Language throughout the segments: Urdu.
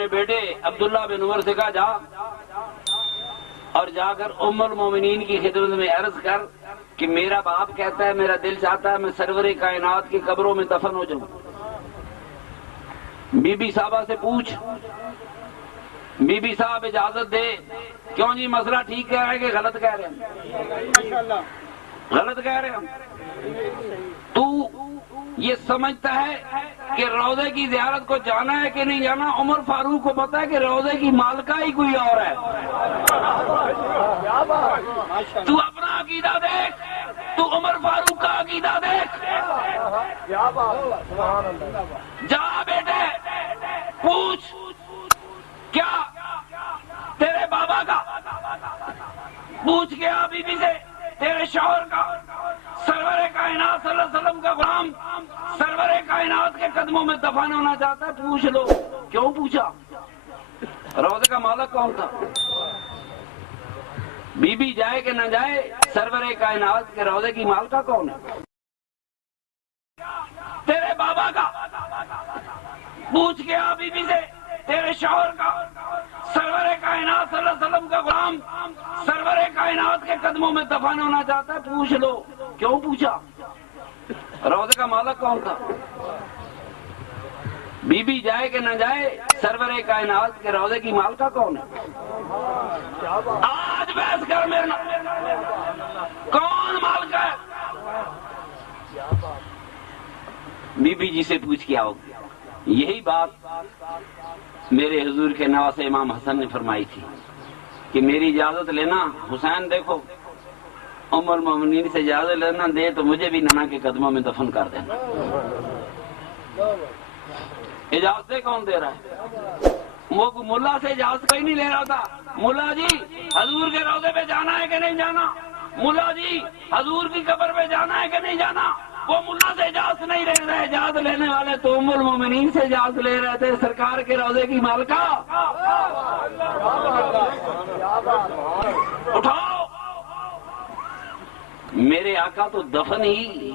اپنے بیٹے عبداللہ بن عمر سے کہا جا اور جا کر ام المومنین کی خدمت میں عرض کر کہ میرا باپ کہتا ہے، میرا دل چاہتا ہے میں سرور کائنات کی قبروں میں دفن ہو جاؤں۔ بی بی صاحبہ سے پوچھ، بی بی صاحب اجازت دے۔ کیوں جی مسئلہ ٹھیک کہہ رہے ہیں کہ غلط کہہ رہے ہیں؟ غلط کہہ رہے ہیں۔ تو یہ سمجھتا ہے کہ روضے کی زیارت کو جانا ہے کہ نہیں جانا؟ عمر فاروق کو پتا ہے کہ روضے کی مالکہ ہی کوئی اور ہے۔ تو اپنا عقیدہ دیکھ، تو عمر فاروق کا عقیدہ دیکھ۔ جا بیٹے پوچھ، کیا تیرے بابا کا پوچھ کے آ بی بی سے، تیرے شوہر کا، سرور کائنات صلی اللہ علیہ وسلم کا غلام سرور کائنات کے قدموں میں دفن ہونا چاہتا ہے؟ پوچھ لو۔ کیوں پوچھا؟ روضے کا مالک کون تھا؟ بی بی جائے کہ نہ جائے، سرور کائنات کے روضے کی مالکہ کون ہے؟ تیرے بابا کا پوچھ کے آ بی بی سے، تیرے شوہر کا، سرور کائنات صلی اللہ علیہ وسلم کا غلام سرور کائنات کے قدموں میں دفن ہونا چاہتا ہے؟ پوچھ لو۔ کیوں پوچھا؟ روضے کا مالک کون تھا؟ بی بی جائے کہ نہ جائے، سرور کائنات کے روضے کی مالکہ کون ہے؟ آج بحث کر میرے کون مالکہ ہے؟ بی بی جی سے پوچھ کے آؤ۔ یہی بات میرے حضور کے نواسے امام حسن نے فرمائی تھی کہ میری اجازت لینا حسین، دیکھو ام المومنین سے اجازت لینا دے تو مجھے بھی ننا کے قدموں میں دفن کر دینا۔ اجازتیں کون دے رہا ہے؟ وہ ملا سے اجازت کوئی نہیں لے رہا تھا۔ ملا جی حضور کے روضے پہ جانا ہے کہ نہیں جانا؟ ملا جی حضور کی قبر پہ جانا ہے کہ نہیں جانا؟ وہ ملا سے اجازت نہیں لے رہے، اجازت لینے والے تو ام المومنین سے اجازت لے رہے تھے، سرکار کے روضے کی مالکہ۔ اٹھاؤ، میرے آقا تو دفن ہی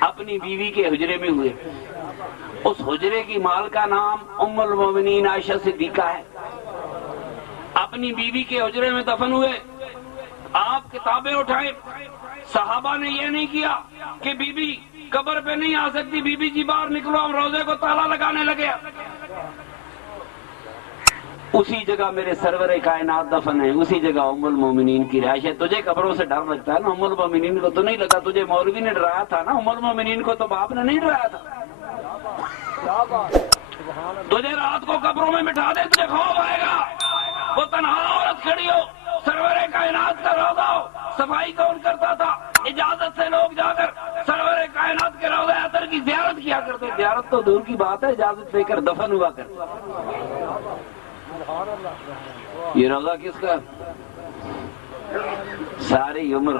اپنی بیوی کے حجرے میں ہوئے۔ اس حجرے کی مالکہ نام ام المومنین عائشہ صدیقہ ہے۔ اپنی بیوی کے حجرے میں دفن ہوئے، آپ کتابیں اٹھائے۔ صحابہ نے یہ نہیں کیا کہ بی بی قبر پہ نہیں آ سکتی، بی بی جی باہر نکلو، ہم روزے کو تالا لگانے لگے۔ اسی جگہ میرے سرور کائنات دفن ہے، اسی جگہ ام المومنین کی رہائش ہے۔ تجھے قبروں سے ڈر لگتا ہے نا، ام المومنین کو تو نہیں لگا؟ تجھے مولوی نے ڈرایا تھا نا، ام المومنین کو تو باپ نے نہیں ڈرایا تھا۔ تجھے رات کو قبروں میں بٹھا دے تجھے خوف آئے گا؟ وہ تنہا عورت کھڑی ہو، سرور کائنات کا روضہ ہو، صفائی کون کرتا تھا؟ اجازت سے لوگ جا کر سرور کائنات کے روضہ اطہر کی زیارت کیا کرتے۔ زیارت تو دور کی بات ہے، اجازت لے کر دفن ہوا کر۔ یہ روضہ کس کا؟ ساری عمر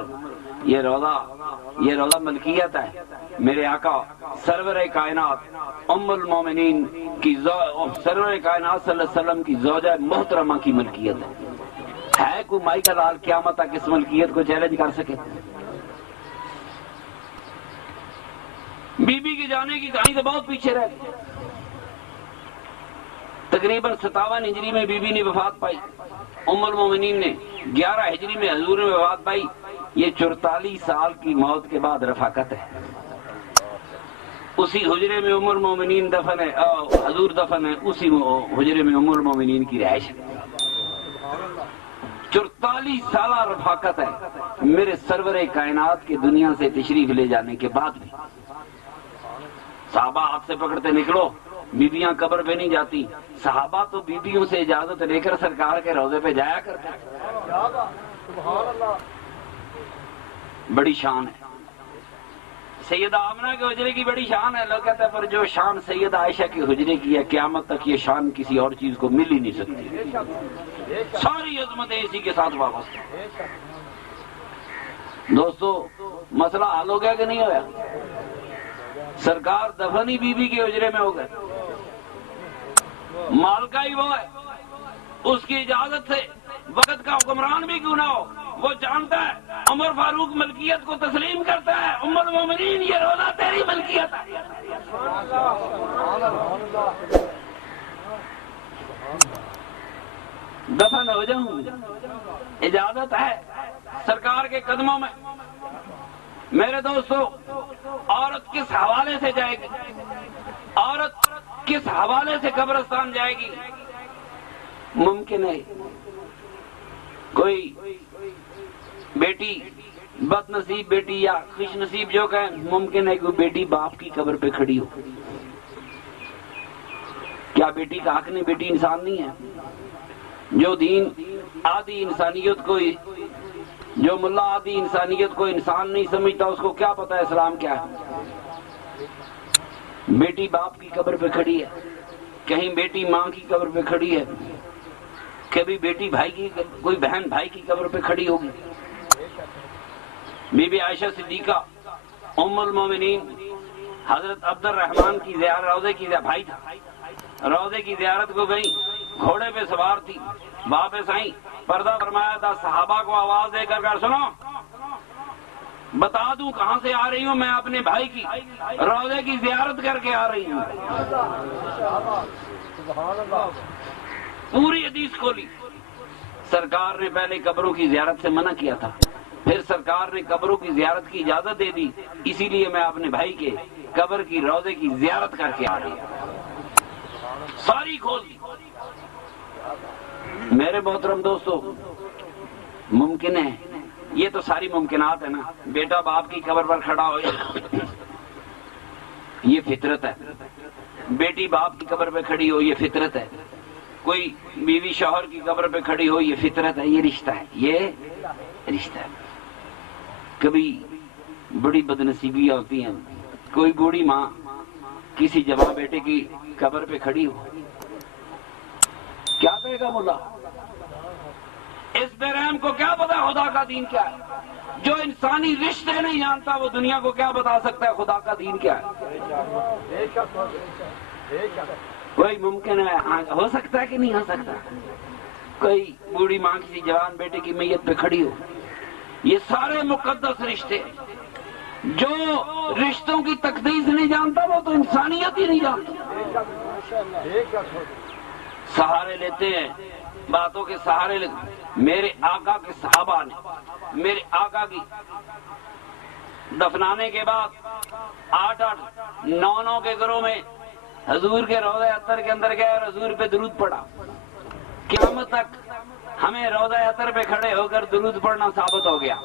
یہ روضہ ملکیت ہے میرے آقا سرور کائنات ام المومنین کی سرور کائنات صلی اللہ علیہ وسلم کی زوجہ محترمہ کی ملکیت ہے۔ کوئی مائی کا لال قیامت تک اس ملکیت کو چیلنج کر سکے؟ بی بی کے جانے کی کہانی سے بہت پیچھے رہ گئی۔ تقریباً 57 ہجری میں بی بی نے وفات پائی، ام المومنین نے 11 ہجری میں حضور نے وفات پائی۔ یہ 44 سال کی موت کے بعد رفاقت ہے۔ اسی حجرے میں ام المومنین دفن ہے، حضور دفن ہے، اسی حجرے میں ام المومنین کی رہائش ہے۔ 44 سالہ رفاقت ہے میرے سرور کائنات کے دنیا سے تشریف لے جانے کے بعد بھی۔ صحابہ ہاتھ سے پکڑتے نکلو، بیویاں قبر پہ نہیں جاتی۔ صحابہ تو بیویوں سے اجازت لے کر سرکار کے روضے پہ جایا کرتے۔ بڑی شان ہے سیدہ آمنہ کے حجرے کی، بڑی شان ہے۔ لوگ کہتے ہیں پر جو شان سیدہ عائشہ کے حجرے کی ہے، قیامت تک یہ شان کسی اور چیز کو مل ہی نہیں سکتی۔ ساری عظمتیں اسی کے ساتھ وابستہ۔ دوستو مسئلہ حل ہو گیا کہ نہیں ہوا؟ سرکار دفن ہی بی بی کے حجرے میں ہو گئے، مالکہ ہی وہ ہے، اس کی اجازت سے وقت کا حکمران بھی کیوں نہ ہو، وہ جانتا ہے عمر فاروق ملکیت کو تسلیم کرتا ہے۔ ام المومنین یہ روزہ تیری ملکیت ہے۔ دفن ہو جاؤں، اجازت ہے سرکار کے قدموں میں۔ میرے دوستو، عورت کس حوالے سے جائے گی؟ عورت کس حوالے سے قبرستان جائے گی؟ ممکن ہے کوئی بیٹی بد نصیب بیٹی یا خوش نصیب جو کہ ممکن ہے کوئی بیٹی باپ کی قبر پہ کھڑی ہو۔ کیا بیٹی کا حق نہیں؟ بیٹی انسان نہیں ہے؟ جو دین آدھی انسانیت کو، جو ملا آدھی انسانیت کو انسان نہیں سمجھتا، اس کو کیا پتا اسلام کیا ہے؟ بیٹی باپ کی قبر پہ کھڑی ہے، کہیں بیٹی ماں کی قبر پہ کھڑی ہے، کبھی بیٹی بھائی کی، کوئی بہن بھائی کی قبر پہ کھڑی ہوگی۔ بی بی عائشہ صدیقہ ام المومنین حضرت عبد الرحمن کی زیارت، روضے کی بھائی تھا، روضے کی زیارت کو گئی، گھوڑے پہ سوار تھی، واپس آئی، پردہ فرمایا تھا، صحابہ کو آواز دے کر سنو، بتا دوں کہاں سے آ رہی ہوں؟ میں اپنے بھائی کی روضے کی زیارت کر کے آ رہی ہوں۔ پوری حدیث کھولی۔ سرکار نے پہلے قبروں کی زیارت سے منع کیا تھا، پھر سرکار نے قبروں کی زیارت کی اجازت دے دی، اسی لیے میں اپنے بھائی کے قبر کی روضے کی زیارت کر کے آ رہی ہوں۔ ساری کھول دی۔ میرے محترم دوستو، ممکن ہے، یہ تو ساری ممکنات ہے نا، بیٹا باپ کی قبر پر کھڑا ہو یہ فطرت ہے، بیٹی باپ کی قبر پہ کھڑی ہو یہ فطرت ہے، کوئی بیوی شوہر کی قبر پہ کھڑی ہو یہ فطرت ہے، یہ رشتہ ہے، یہ رشتہ ہے۔ کبھی بڑی بدنصیبیاں ہوتی ہیں، کوئی بوڑھی ماں کسی جوان بیٹے کی قبر پہ کھڑی ہو، کیا کہے گا ملا؟ اس بے رحم کو کیا پتا خدا کا دین کیا ہے؟ جو انسانی رشتے نہیں جانتا وہ دنیا کو کیا بتا سکتا ہے خدا کا دین کیا ہے؟ کوئی ممکن ہے، ہو سکتا ہے کہ نہیں ہو سکتا؟ کوئی بوڑھی ماں کسی جوان بیٹے کی میت پہ کھڑی ہو، یہ سارے مقدس رشتے، جو رشتوں کی تقدیس نہیں جانتا وہ تو انسانیت ہی نہیں جانتا۔ سہارے لیتے ہیں، باتوں کے سہارے لیتے۔ میرے آقا کے صحابہ نے میرے آقا کی دفنانے کے بعد 8-8 9 کے گھروں میں حضور کے روضہ اطہر کے اندر گئے اور حضور پہ درود پڑھا۔ قیامت تک ہمیں روضہ اطہر پہ کھڑے ہو کر درود پڑھنا ثابت ہو گیا۔